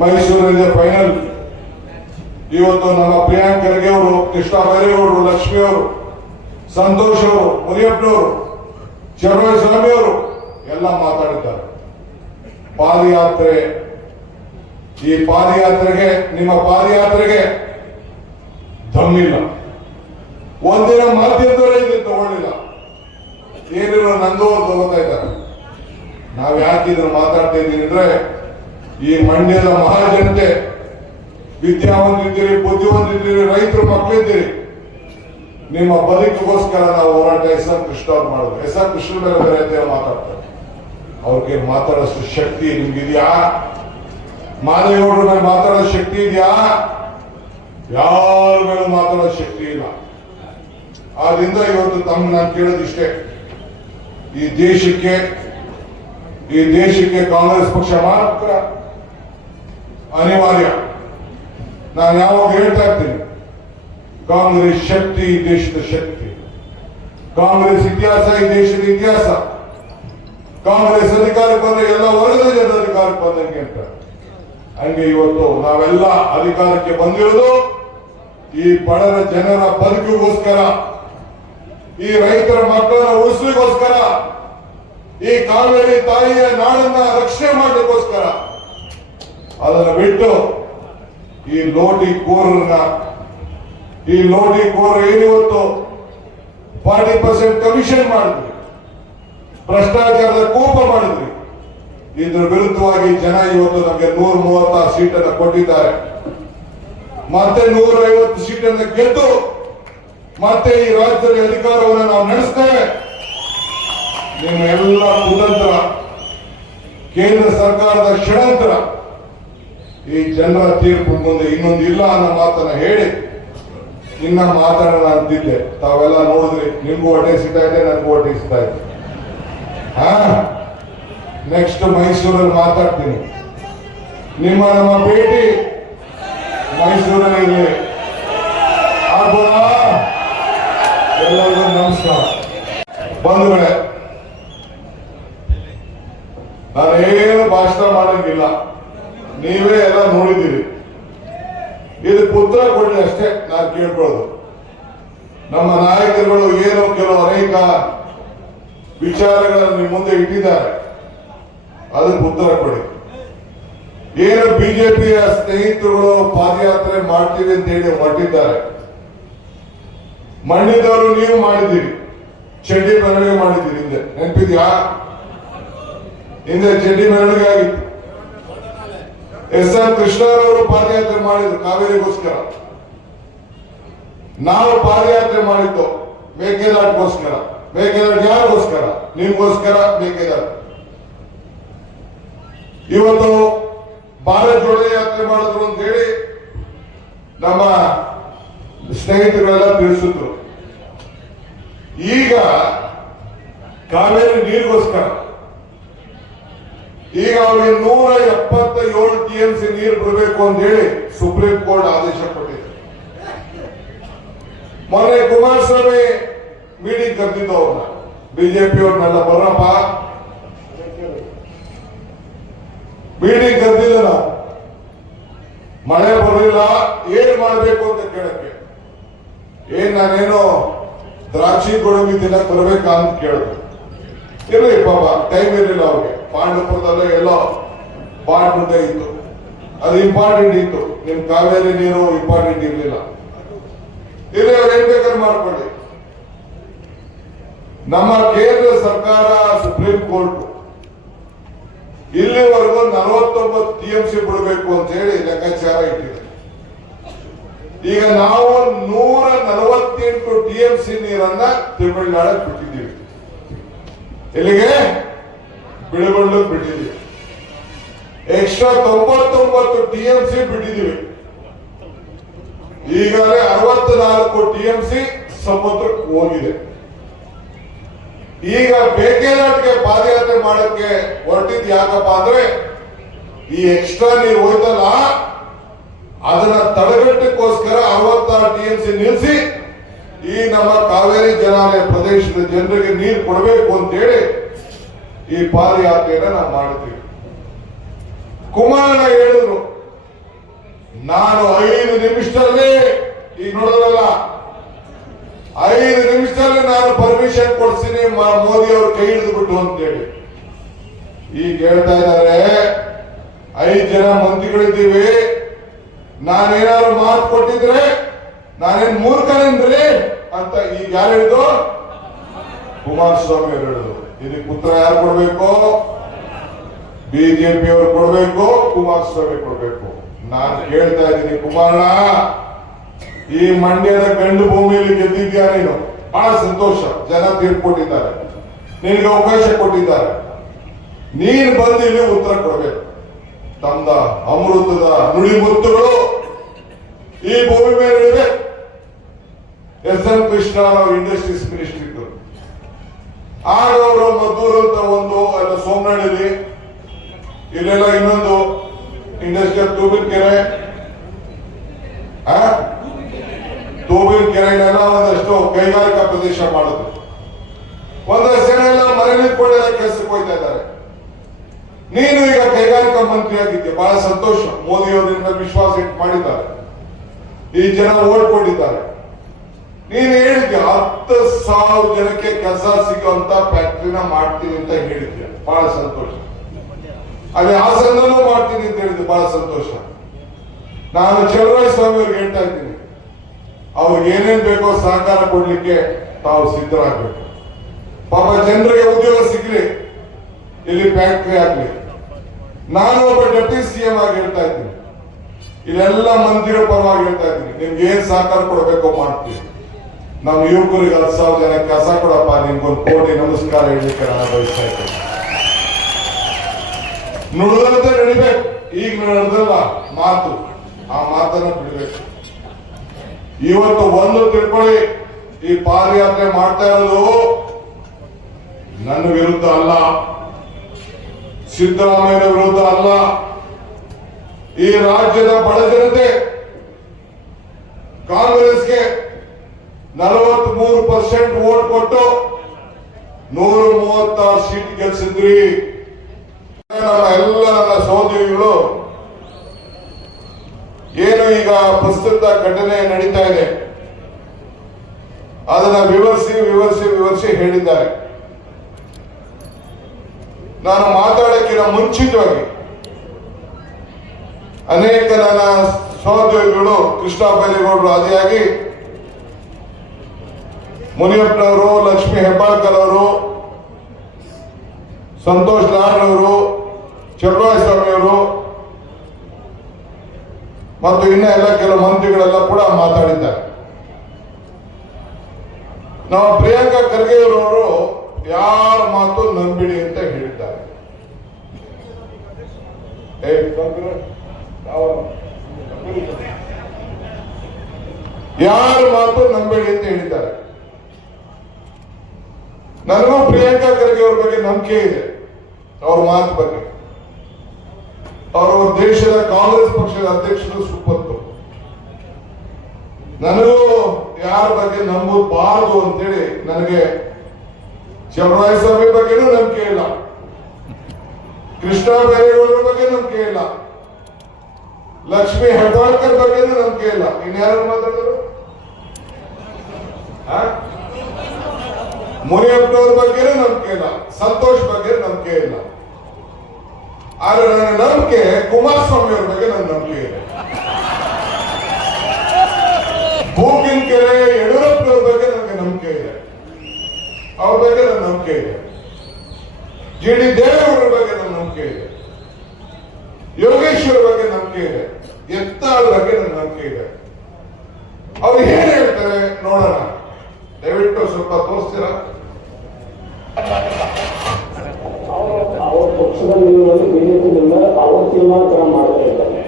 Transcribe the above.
ಮೈಸೂರಿನ ಫೈನಲ್ ಇವತ್ತು ನಮ್ಮ ಪ್ರಿಯಾಂಕ್ ಖರ್ಗೆ ಅವರು, ಕೃಷ್ಣ ಬೈರೇಗೌಡರು, ಲಕ್ಷ್ಮಿ ಅವರು, ಸಂತೋಷ್ ಅವರು, ಮುನಿಯಪ್ಪನವರು, ಸ್ವಾಮಿ ಅವರು ಎಲ್ಲ ಮಾತಾಡಿದ್ದಾರೆ. ಪಾದಯಾತ್ರೆ, ಈ ಪಾದಯಾತ್ರೆಗೆ, ನಿಮ್ಮ ಪಾದಯಾತ್ರೆಗೆ ದಮ್ಮಿಲ್ಲ. ಒಂದಿನ ಮಾಧ್ಯಮದವರೇ ಇಲ್ಲಿ ತಗೊಳ್ಳಿಲ್ಲ. ಏನಿರೋ ನಂದು ಅವ್ರು ತಗೋತಾ ಇದ್ದಾರೆ. ನಾವ್ ಯಾಕಿದ್ರು ಮಾತಾಡ್ತಾ ಇದ್ದೀವಿ ಅಂದ್ರೆ, ಈ ಮಂಡ್ಯದ ಮಹಾಜನತೆ ವಿದ್ಯಾವಂತಿದ್ದೀರಿ, ಬುದ್ಧಿವಂತಿದ್ದೀರಿ, ರೈತರ ಮಕ್ಕಳಿದ್ದೀರಿ. ನಿಮ್ಮ ಬದುಕಿಗೋಸ್ಕರ ನಾವು ಹೋರಾಟ ಎಸ್ ಆರ್ ಕೃಷ್ಣ ಅವ್ರು ಮಾಡಿದ್ರು. ಎಸ್ ಆರ್ ಕೃಷ್ಣ ಮೇಲೆ ಬೇರೆ ಅಂತ ಮಾತಾಡ್ತಾರೆ. ಅವ್ರಿಗೆ ಮಾತಾಡೋಷ್ಟು ಶಕ್ತಿ ನಿಮ್ಗಿದ್ಯಾ? ಮಾದೇಗೌಡರ ಮೇಲೆ ಮಾತಾಡೋ ಶಕ್ತಿ ಇದೆಯಾ? ಯಾರ ಮೇಲೆ ಮಾತಾಡೋ ಶಕ್ತಿ ಇಲ್ಲ. ಆದ್ರಿಂದ ಇವತ್ತು ನಾನು ಕೇಳೋದಿಷ್ಟೇ, ಈ ದೇಶಕ್ಕೆ ಕಾಂಗ್ರೆಸ್ ಪಕ್ಷ ಮಾತ್ರ ಅನಿವಾರ್ಯ. ನಾನು ಯಾವಾಗ ಹೇಳ್ತಾ ಇರ್ತೀನಿ, ಕಾಂಗ್ರೆಸ್ ಶಕ್ತಿ ಈ ದೇಶದ ಶಕ್ತಿ, ಕಾಂಗ್ರೆಸ್ ಇತಿಹಾಸ ಈ ದೇಶದ ಇತಿಹಾಸ. ಕಾಂಗ್ರೆಸ್ ಅಧಿಕಾರಕ್ಕೆ ಬಂದ್ರೆ ಎಲ್ಲ ವರ್ಗದ ಜನರ ಅಧಿಕಾರಕ್ಕೆ ಬಂದಂಗೆ ಅಂತ. ಹಂಗೆ ಇವತ್ತು ನಾವೆಲ್ಲ ಅಧಿಕಾರಕ್ಕೆ ಬಂದಿರೋದು ಈ ಬಡರ ಜನರ ಬದುಕಿಗೋಸ್ಕರ, ಈ ರೈತರ ಮಕ್ಕಳ ಉಳಿಸ್ಲಿಗೋಸ್ಕರ, ಈ ಕಾವೇರಿ ತಾಯಿಯ ನಾಡನ್ನ ರಕ್ಷಣೆ ಮಾಡಲಿಕ್ಕೋಸ್ಕರ. ಅದನ್ನು ಬಿಟ್ಟು ಈ ಲೋಟಿ ಕೋರರು ಏನಿವತ್ತು 40% ಕಮಿಷನ್ ಮಾಡಿದ್ರಿ, ಭ್ರಷ್ಟಾಚಾರದ ಕೋಪ ಮಾಡಿದ್ರಿ. ಇದ್ರ ವಿರುದ್ಧವಾಗಿ ಜನ ಇವತ್ತು ನಮಗೆ 136 ಸೀಟನ್ನು ಕೊಟ್ಟಿದ್ದಾರೆ. ಮತ್ತೆ 150 ಸೀಟನ್ನು ಗೆದ್ದು ಮತ್ತೆ ಈ ರಾಜ್ಯದಲ್ಲಿ ಅಧಿಕಾರವನ್ನು ನಾವು ನಡೆಸ್ತೇವೆ. ನಿಮ್ಮ ಎಲ್ಲ ಕುತಂತ್ರ, ಕೇಂದ್ರ ಸರ್ಕಾರದ ಷಡ್ಯಂತ್ರ ಈ ಜನರ ತೀರ್ಪು ಮುಂದೆ ಇನ್ನೊಂದು ಇಲ್ಲ ಅನ್ನೋ ಮಾತನ್ನ ಹೇಳಿ ಇನ್ನ ಮಾತಾಡೋಣ ಅಂತಿದ್ದೆ. ತಾವೆಲ್ಲ ನೋಡಿದ್ರಿ, ನಿಮ್ಗೂ ಹೊಟ್ಟೆ ಸಿಗ್ತಾ ಇದೆ, ನನಗೂ ಹೊಟ್ಟೆ ಸಿಗ್ತಾ ಇದೆ. ನೆಕ್ಸ್ಟ್ ಮೈಸೂರಲ್ಲಿ ಮಾತಾಡ್ತೀನಿ. ನಮ್ಮ ಭೇಟಿ ಮೈಸೂರಲ್ಲಿ ಆಗ್ಬೋದಾ? ಎಲ್ಲರಿಗೂ ನಮಸ್ಕಾರ. ಬಂಧುಗಳೇ, ನಾನೇನು ಭಾಷಣ ಮಾಡಂಗಿಲ್ಲ, ನೀವೇ ಎಲ್ಲ ನೋಡಿದ್ದೀರಿ. ಇದು ಪುತ್ರ ಕೊಡ್ಲಿ ಅಷ್ಟೇ ನಾನು ಕೇಳ್ಕೊಳ್ಳೋದು. ನಮ್ಮ ನಾಯಕರುಗಳು ಏನೋ ಕೆಲವು ಅನೇಕ ವಿಚಾರಗಳನ್ನು ನಿಮ್ಮ ಮುಂದೆ ಇಟ್ಟಿದ್ದಾರೆ, ಅದಕ್ಕೆ ಉತ್ತರ ಕೊಡಿ. ಏನು ಬಿಜೆಪಿಯ ಸ್ನೇಹಿತರುಗಳು ಪಾದಯಾತ್ರೆ ಮಾಡ್ತೀವಿ ಅಂತ ಹೇಳಿ ಹೊರಟಿದ್ದಾರೆ. ಮಂಡ್ಯದವರು ನೀವು ಮಾಡಿದ್ದೀರಿ, ಚಡ್ಡಿ ಮೆರವಣಿಗೆ ಮಾಡಿದ್ದೀರಿ. ಹಿಂದೆ ನೆನಪಿದ್ಯಾ? ಹಿಂದೆ ಚಡ್ಡಿ ಮೆರವಣಿಗೆ ಆಗಿತ್ತು. ಎಸ್ ಆರ್ ಕೃಷ್ಣರವರು ಪಾದಯಾತ್ರೆ ಮಾಡಿದ್ರು ಕಾವೇರಿಗೋಸ್ಕರ. ನಾವು ಪಾದಯಾತ್ರೆ ಮಾಡಿದ್ದು ಮೇಕೆದಾಟಿಗೋಸ್ಕರ. ಮೇಕೆದಾಟು ಯಾರಿಗೋಸ್ಕರ? ನಿಮ್ಗೋಸ್ಕರ ಮೇಕೆದಾಟು. ಇವತ್ತು ಭಾರತ್ ಜೋಡೋ ಯಾತ್ರೆ ಮಾಡಿದ್ರು ಅಂತ ಹೇಳಿ ನಮ್ಮ ಸ್ನೇಹಿತರೆಲ್ಲ ತಿಳಿಸಿದ್ರು. ಈಗ ಕಾವೇರಿ ನೀರಿಗೋಸ್ಕರ ಈಗ ಅವ್ರಿಗೆ 177 TMC ನೀರು ಬಿಡಬೇಕು ಅಂತ ಹೇಳಿ ಸುಪ್ರೀಂ ಕೋರ್ಟ್ ಆದೇಶ ಕೊಟ್ಟಿದೆ. ಮೊನ್ನೆ ಕುಮಾರಸ್ವಾಮಿ ಮೀಟಿಂಗ್ ಕರೆದಿದ್ದು ಅವ್ರನ್ನ, ಬಿಜೆಪಿ ಅವ್ರನ್ನೆಲ್ಲ ಬರಪ್ಪ ಮೀಟಿಂಗ್ ಕರೆದಿಲ್ಲ. ನಾವು ಮಳೆ ಬರಲಿಲ್ಲ, ಏನ್ ಮಾಡಬೇಕು ಅಂತ ಕೇಳಕ್ಕೆ. ನಾನೇನೋ ದ್ರಾಕ್ಷಿ ಗೋಡಂಬಿ ತಿನ್ನಕ್ ಬರ್ಬೇಕಾ ಅಂತ ಕೇಳಿದ್ರು. ಇರ್ಲಿ ಪಾಪ, ಟೈಮ್ ಇರಲಿಲ್ಲ ಅವ್ರಿಗೆ. ಪಾಂಡವಪುರದಲ್ಲೇ ಎಲ್ಲ ಪಾಯಿಂಟ್ ಇತ್ತು, ಅದು ಇಂಪಾರ್ಟೆಂಟ್ ಇತ್ತು. ನಿಮ್ ಕಾವೇರಿ ನೀರು ಇಂಪಾರ್ಟೆಂಟ್ ಇರ್ಲಿಲ್ಲ. ಇಲ್ಲಿ ಅವ್ರು ಏನ್ ಬೇಕಾದ್ರೆ ಮಾಡ್ಕೊಳ್ಳಿ. ನಮ್ಮ ಕೇಂದ್ರ ಸರ್ಕಾರ, ಸುಪ್ರೀಂ ಕೋರ್ಟ್ ಇಲ್ಲಿವರೆಗೂ 49 TMC ಬಿಡಬೇಕು ಅಂತ ಹೇಳಿ ಲೆಕ್ಕಾಚಾರ ಇಟ್ಟಿದೆ. ಈಗ ನಾವು 148 TMC ನೀರನ್ನ ತಮಿಳುನಾಡಕ್ಕೆ ಬಿಟ್ಟಿದ್ದೀವಿ. ಎಲ್ಲಿಗೆ? ಬಿಳಿಬಳ್ಳಕ್ಕೆ ಬಿಟ್ಟಿದ್ದೀವಿ. ಎಕ್ಸ್ಟ್ರಾ 99 TMC ಬಿಟ್ಟಿದ್ದೀವಿ. ಈಗಾಗಲೇ 64 TMC ಸಮುದ್ರಕ್ಕೆ ಹೋಗಿದೆ. ಈಗ ಮೇಕೆದಾಟಿಗೆ ಪಾದಯಾತ್ರೆ ಮಾಡಕ್ಕೆ ಹೊರಟಿದ್ ಯಾಕಪ್ಪ ಅಂದ್ರೆ, ಈ ಎಕ್ಸ್ಟ್ರಾ ನೀರು ಹೋಯ್ತಲ್ಲ ಅದನ್ನ ತಡೆಗಟ್ಟಕ್ಕೋಸ್ಕರ 66 TMC ನಿಲ್ಲಿಸಿ ಈ ನಮ್ಮ ಕಾವೇರಿ ಜಲಾನಯ ಪ್ರದೇಶದ ಜನರಿಗೆ ನೀರು ಕೊಡಬೇಕು ಅಂತೇಳಿ ಈ ಪಾದಯಾತ್ರೆಯನ್ನ ನಾವು ಮಾಡ್ತೀವಿ. ಕುಮಾರಣ್ಣ ಹೇಳಿದ್ರು ನಾನು 5 ನಿಮಿಷದಲ್ಲಿ ಈಗ ನೋಡೋದಲ್ಲ, 5 ನಿಮಿಷದಲ್ಲಿ ನಾನು ಪರ್ಮಿಷನ್ ಕೊಡ್ತೀನಿ ಮೋದಿ ಅವರು ಕೈ ಹಿಡಿದು ಬಿಟ್ಟು ಅಂತೇಳಿ. ಈಗ ಹೇಳ್ತಾ ಇದ್ದಾರೆ 5 ಜನ ಮಂತ್ರಿಗಳಿದ್ದೀವಿ, ನಾನೇನಾದ್ರು ಮಾತು ಕೊಟ್ಟಿದ್ರೆ ನಾನೇನ್ ಮೂರ್ಖನೇನ್ರಿ ಅಂತ ಈಗ ಯಾರು ಹೇಳಿದ್ರು? ಕುಮಾರಸ್ವಾಮಿ ಅವರು ಹೇಳಿದ್ರು. ಇದಕ್ಕೆ ಉತ್ತರ ಯಾರು ಕೊಡ್ಬೇಕು? ಬಿಜೆಪಿ ಅವರು ಕೊಡ್ಬೇಕು, ಕುಮಾರಸ್ವಾಮಿ ಕೊಡ್ಬೇಕು. ನಾನು ಕೇಳ್ತಾ ಇದ್ದೀನಿ, ಕುಮಾರಣ್ಣ, ಈ ಮಂಡ್ಯದ ಗಂಡು ಭೂಮಿಯಲ್ಲಿ ಗೆದ್ದಿದ್ಯಾ ನೀನು, ಬಹಳ ಸಂತೋಷ. ಜನ ತೀರ್ಪು ಕೊಟ್ಟಿದ್ದಾರೆ, ನಿನಗೆ ಅವಕಾಶ ಕೊಟ್ಟಿದ್ದಾರೆ. ನೀನು ಬಂದು ಇಲ್ಲಿ ಉತ್ತರ ಕೊಡಬೇಕು. ತಮ್ಮ ಅಮೃತದ ನುಡಿಮುತ್ತುಗಳು ಈ ಭೂಮಿ ಮೇಲೆ ಇವೆ. ಎಸ್.ಎಂ. ಕೃಷ್ಣ ಅವರು ಇಂಡಸ್ಟ್ರೀಸ್ ಮಿನಿಸ್ಟರ್ ಇದ್ದರು. ಆಗ ಅವರು ಮದ್ದೂರು ಅಂತ ಒಂದು ಅಲ್ಲ ಸೋಮನಹಳ್ಳಿ, ಇಲ್ಲೆಲ್ಲ ಇನ್ನೊಂದು ಇಂಡಸ್ಟ್ರಿಯಲ್ ತೂಬಿನಕೆರೆ, ತೂಬಿನಕೆರೆಗಳೆಲ್ಲ ಒಂದಷ್ಟು ಕೈಗಾರಿಕಾ ಪ್ರದೇಶ ಮಾಡಿದ್ರು. ಒಂದಷ್ಟು ಜನ ಎಲ್ಲ ಮನೆ ನಿಂತ್ಕೊಂಡೆಲ್ಲ ಕೆಲಸಕ್ಕೆ ಹೋಗ್ತಾ ಇದ್ದಾರೆ. ನೀನು ಈಗ ಕೈಗಾರಿಕಾ ಮಂತ್ರಿ ಆಗಿದ್ದೆ, ಬಹಳ ಸಂತೋಷ. ಮೋದಿ ಅವರು ನಿನ್ನ ವಿಶ್ವಾಸ ಇಟ್ಟು ಮಾಡಿದ್ದಾರೆ, ಈ ಜನ ಓಟ್ ಕೊಟ್ಟಿದ್ದಾರೆ. ನೀನು ಹೇಳಿದ್ಯ 10,000 ಜನಕ್ಕೆ ಕೆಲಸ ಸಿಗುವಂತ ಫ್ಯಾಕ್ಟ್ರಿನ ಮಾಡ್ತೀನಿ ಅಂತ ಹೇಳಿದ್ಯ, ಬಹಳ ಸಂತೋಷ. ಅಲ್ಲಿ ಹಾಸನದಲ್ಲೂ ಮಾಡ್ತೀನಿ ಅಂತ ಹೇಳಿದ್ದೆ, ಬಹಳ ಸಂತೋಷ. ನಾನು ಚಲುವರಾಯಸ್ವಾಮಿ ಅವ್ರಿಗೆ ಹೇಳ್ತಾ ಇದ್ದೀನಿ, ಅವ್ರಿಗೆ ಏನೇನ್ ಬೇಕೋ ಸಹಕಾರ ಕೊಡ್ಲಿಕ್ಕೆ ತಾವು ಸಿದ್ಧರಾಗಬೇಕು. ಪಾಪ ಜನರಿಗೆ ಉದ್ಯೋಗ ಸಿಗ್ಲಿ, ಇಲ್ಲಿ ಫ್ಯಾಕ್ಟ್ರಿ ಆಗ್ಲಿ. ನಾನು ಒಬ್ಬ ಡೆಪ್ಟಿ ಸಿಎಂ ಆಗಿ ಹೇಳ್ತಾ ಇದ್ದೀನಿ, ಇಲ್ಲೆಲ್ಲ ಮಂತ್ರಿಗಳ ಪರವಾಗಿ ಹೇಳ್ತಾ ಇದ್ದೀನಿ, ನಿಮ್ಗೆ ಏನ್ ಸಹಕಾರ ಕೊಡಬೇಕೋ ಮಾಡ್ತೀವಿ. ನಮ್ಮ ಯುವಕರಿಗೆ 10,000 ಜನ ಕೆಲಸ ಕೊಡಪ್ಪ, ನಿಮ್ಗೊಂದು ಕೋಟಿ ನಮಸ್ಕಾರ ಹೇಳಲಿಕ್ಕೆ ನಾನು ಬಯಸ್ತಾ ಇದ್ದೇನೆ. ನುಡಿದಂತೆ ನಡಿಬೇಕು. ಈಗ ನಡೆದಲ್ಲ ಮಾತು, ಆ ಮಾತನ್ನ ಬಿಡಬೇಕು. ಇವತ್ತು ಒಂದು ತಿಳ್ಕೊಳ್ಳಿ, ಈ ಪಾದಯಾತ್ರೆ ಮಾಡ್ತಾ ಇರೋದು ನನ್ನ ವಿರುದ್ಧ ಅಲ್ಲ, ಸಿದ್ದರಾಮಯ್ಯ ವಿರುದ್ಧ ಅಲ್ಲ. ಈ ರಾಜ್ಯದ ಬಡ ಜನತೆ ಕಾಂಗ್ರೆಸ್ಗೆ 43% ವೋಟ್ ಕೊಟ್ಟು 136 ಸೀಟ್ ಗೆಲ್ಸಿದ್ರಿ. ಎಲ್ಲ ನನ್ನ ಸಹೋದರಿಗಳು ಏನು ಈಗ ಪ್ರಸ್ತುತ ಘಟನೆ ನಡೀತಾ ಇದೆ ಅದನ್ನ ವಿವರಿಸಿ ಹೇಳಿದ್ದಾರೆ. ನಾನು ಮಾತಾಡಕ್ಕಿಂತ ಮುಂಚಿತವಾಗಿ ಅನೇಕ ನನ್ನ ಸಹೋದ್ಯೋಗಿಗಳು, ಕೃಷ್ಣ ಬೈರೇಗೌಡರು ಆದಿಯಾಗಿ, ಮುನಿಯಪ್ಪನವರು, ಲಕ್ಷ್ಮೀ ಹೆಬ್ಬಾಳ್ಕರ್ ಅವರು, ಸಂತೋಷ್ ಲಾಡ್ ಅವರು, ಚಲುವರಾಯಸ್ವಾಮಿ ಅವರು ಮತ್ತು ಇನ್ನ ಎಲ್ಲ ಕೆಲವು ಮಂತ್ರಿಗಳೆಲ್ಲ ಕೂಡ ಮಾತಾಡಿದ್ದಾರೆ. ನಾವು ಪ್ರಿಯಾಂಕಾ ಖರ್ಗೆ ಅವರು ಯಾರ ಮಾತು ನಂಬಿಡಿ ಅಂತ ಹೇಳಿದ್ದಾರೆ. ಯಾರ ಮಾತು ನಂಬೇಡಿ ಅಂತ ಹೇಳಿದ್ದಾರೆ. ನನಗೂ ಪ್ರಿಯಾಂಕಾ ಖರ್ಗೆ ಅವ್ರ ಬಗ್ಗೆ ನಂಬಿಕೆ ಇದೆ, ಅವ್ರ ಮಾತು ಬಗ್ಗೆ. ಅವರು ದೇಶದ ಕಾಂಗ್ರೆಸ್ ಪಕ್ಷದ ಅಧ್ಯಕ್ಷರು ಸುಪ್ಪತ್ತು. ನನಗೂ ಯಾರ ಬಗ್ಗೆ ನಂಬಬಾರದು ಅಂತೇಳಿ ನನಗೆ ಚಲುವರಾಯಸ್ವಾಮಿ ಬಗ್ಗೆನೂ ನಂಬಿಕೆ ಇಲ್ಲ, ಕೃಷ್ಣ ಬೈರೇಗೌಡರ ಬಗ್ಗೆ ನಂಬಿಕೆ ಇಲ್ಲ, ಲಕ್ಷ್ಮೀ ಹೆಬ್ಬಾಳ್ಕರ್ ಬಗ್ಗೆನೂ ನಂಬಿಕೆ ಇಲ್ಲ. ಇನ್ಯಾರು ಮಾತಾಡಿದ್ರು? ಮುನಿಯಪ್ಪನವ್ರ ಬಗ್ಗೆನೂ ನಂಬಿಕೆ ಇಲ್ಲ, ಸಂತೋಷ್ ಬಗ್ಗೆ ನಂಬಿಕೆ ಇಲ್ಲ. ಆದ್ರೆ ನನ್ನ ನಂಬಿಕೆ ಕುಮಾರಸ್ವಾಮಿ ಅವ್ರ ಬಗ್ಗೆ ನನ್ನ ನಂಬಿಕೆ ಇದೆ. ಬೂಕಿನಕೆರೆ ಯಡಿಯೂರಪ್ಪನವ್ರ ಬಗ್ಗೆ ನನಗೆ ನಂಬಿಕೆ ಇದೆ, ಅವ್ರ ಬಗ್ಗೆ ನನ್ನ ನಂಬಿಕೆ ಇದೆ. ಜಿ.ಡಿ. ದೇವೇಗೌಡರ ಬಗ್ಗೆ ನನ್ನ ನಂಬಿಕೆ ಇದೆ, ಯೋಗೇಶ್ವರ ಬಗ್ಗೆ ನಂಬಿಕೆ ಇದೆ, ಎತ್ತಾಳ ಬಗ್ಗೆ ನನ್ನ ನಂಬಿಕೆ ಇದೆ. ಅವ್ರು ಏನ್ ಹೇಳ್ತಾರೆ ನೋಡೋಣ, ದಯವಿಟ್ಟು ಸ್ವಲ್ಪ ತೋರಿಸ್ತೀರಾ? ಅವ್ರ ಪಕ್ಷದಲ್ಲಿ ಬಿಜೆಪಿ ಅವತ್ತಿನ ಮಾಡ್ತಾ ಇದ್ದಾರೆ.